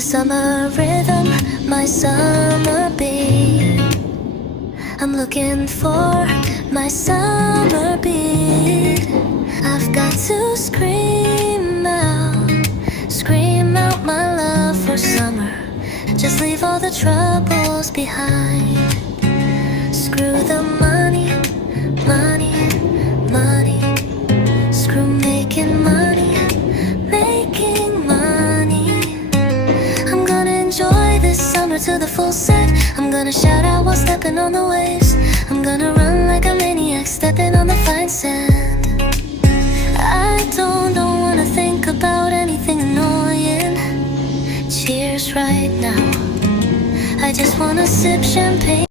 the summer rhythm, my summer beat. I'm looking for my summer beat. I've got to scream out my love for summer. Just leave all the troubles behind. Screw the money, money, money. Screw making money, making money. I'm gonna enjoy this summer to the full set. I'm gonna shout out while stepping on the waves. I'm gonna run like a maniac, stepping on the fine sand. I don't wanna think about anything annoying. Cheers right now. I just wanna sip champagne.